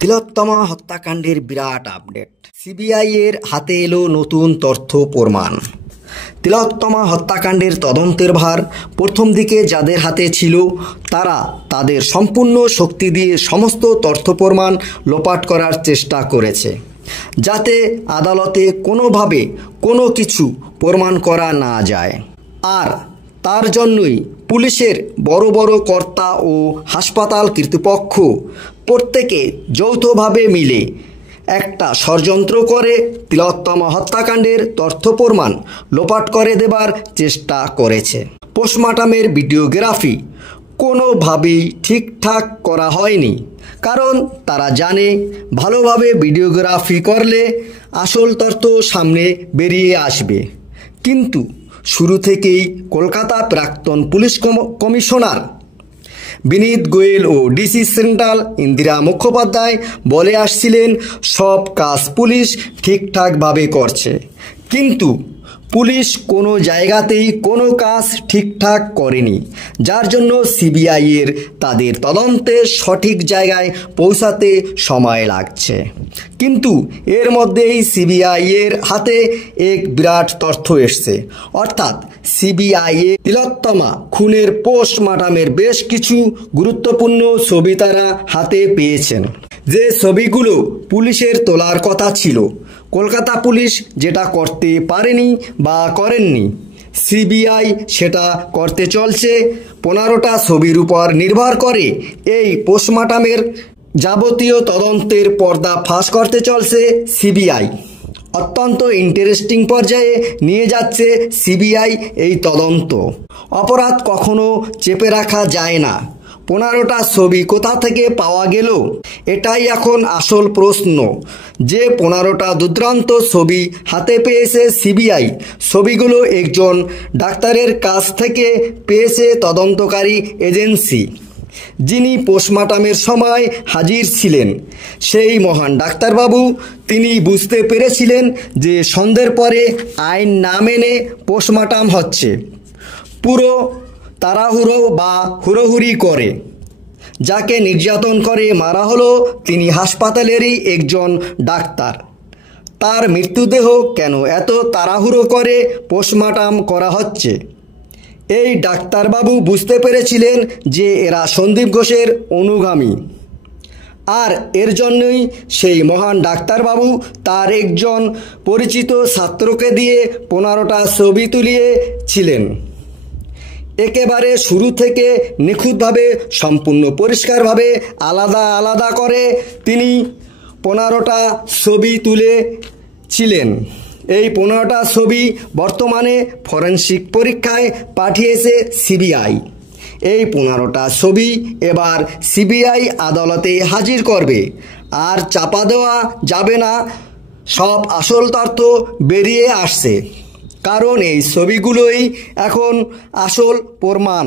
তিলোত্তমা হত্যাকাণ্ডের বিরাট update. CBI এর হাতে এলো নতুন তথ্য প্রমাণ। তিলোত্তমা হত্যাকাণ্ডের তদন্তের ভার প্রথম দিকে যাদের হাতে ছিল তারা তাদের সম্পূর্ণ শক্তি দিয়ে সমস্ত তথ্য প্রমাণ লোপাট করার চেষ্টা করেছে, যাতে আদালতে কোনোভাবে কোনো কিছু প্রমাণ করা না যায়। আর তার জন্যই পুলিশের বড় বড় কর্তা ও হাসপাতাল কর্তৃপক্ষ প্রত্যেকে যৌথভাবে মিলে একটা ষড়যন্ত্র করে তিলোত্তমা হত্যাকাণ্ডের তথ্য প্রমাণ লোপাট করে দেবার চেষ্টা করেছে। পোস্টমর্টমের ভিডিওগ্রাফি কোনোভাবেই ঠিকঠাক করা হয়নি, কারণ তারা জানে ভালোভাবে ভিডিওগ্রাফি করলে আসল তথ্য সামনে বেরিয়ে আসবে। কিন্তু শুরু থেকেই কলকাতা প্রাক্তন পুলিশ কমিশনার বিনীত গোয়েল ও ডিসি সেন্ট্রাল ইন্দিরা মুখোপাধ্যায় বলে আসছিলেন সব কাজ পুলিশ ঠিকঠাকভাবে করছে, কিন্তু পুলিশ কোনো জায়গাতেই কোনো কাজ ঠিকঠাক করেনি, যার জন্য সিবিআই এর তাদের তদন্তের সঠিক জায়গায় পৌঁছাতে সময় লাগছে। কিন্তু এর মধ্যেই সিবিআই এর হাতে এক বিরাট তথ্য এসছে, অর্থাৎ সিবিআই এ তিলোত্তমা খুনের পোস্টমর্টমের বেশ কিছু গুরুত্বপূর্ণ ছবি তারা হাতে পেয়েছেন। যে ছবিগুলো পুলিশের তোলার কথা ছিল, কলকাতা পুলিশ যেটা করতে পারেনি বা করেননি, সিবিআই সেটা করতে চলছে। 15টা ছবির উপর নির্ভর করে এই পোস্টমর্টমের যাবতীয় তদন্তের পর্দা ফাঁস করতে চলছে সিবিআই। অত্যন্ত ইন্টারেস্টিং পর্যায়ে নিয়ে যাচ্ছে সিবিআই এই তদন্ত। অপরাধ কখনো চেপে রাখা যায় না। 15টা ছবি কোথা থেকে পাওয়া গেল, এটাই এখন আসল প্রশ্ন। যে 15টা দুর্দান্ত ছবি হাতে পেয়েছে সিবিআই, ছবিগুলো একজন ডাক্তারের কাছ থেকে পেয়েছে তদন্তকারী এজেন্সি, যিনি পোস্টমর্টমের সময় হাজির ছিলেন। সেই মহান ডাক্তারবাবু তিনি বুঝতে পেরেছিলেন যে সন্ধ্যের পরে আইন না মেনে পোস্টমর্টম হচ্ছে। পুরো তাড়াহুড়ো বা হুড়োহুড়ি করে যাকে নির্যাতন করে মারা হলো তিনি হাসপাতালেরই একজন ডাক্তার। তার মৃতদেহ কেন এত তাড়াহুড়ো করে পোস্টমর্টম করা হচ্ছে? এই ডাক্তারবাবু বুঝতে পেরেছিলেন যে এরা সন্দীপ ঘোষের অনুগামী, আর এর জন্যই সেই মহান ডাক্তারবাবু তার একজন পরিচিত ছাত্রকে দিয়ে 15টা ছবি তুলিয়েছিলেন। একেবারে শুরু থেকে নিখুঁতভাবে সম্পূর্ণ পরিষ্কারভাবে আলাদা আলাদা করে তিনি 15টা ছবি তুলেছিলেন। এই 15টা ছবি বর্তমানে ফরেনসিক পরীক্ষায় পাঠিয়েছে সিবিআই। এই 15টা ছবি এবার সিবিআই আদালতে হাজির করবে, আর চাপা দেওয়া যাবে না। সব আসল তথ্য বেরিয়ে আসছে, কারণ এই ছবিগুলোই এখন আসল প্রমাণ।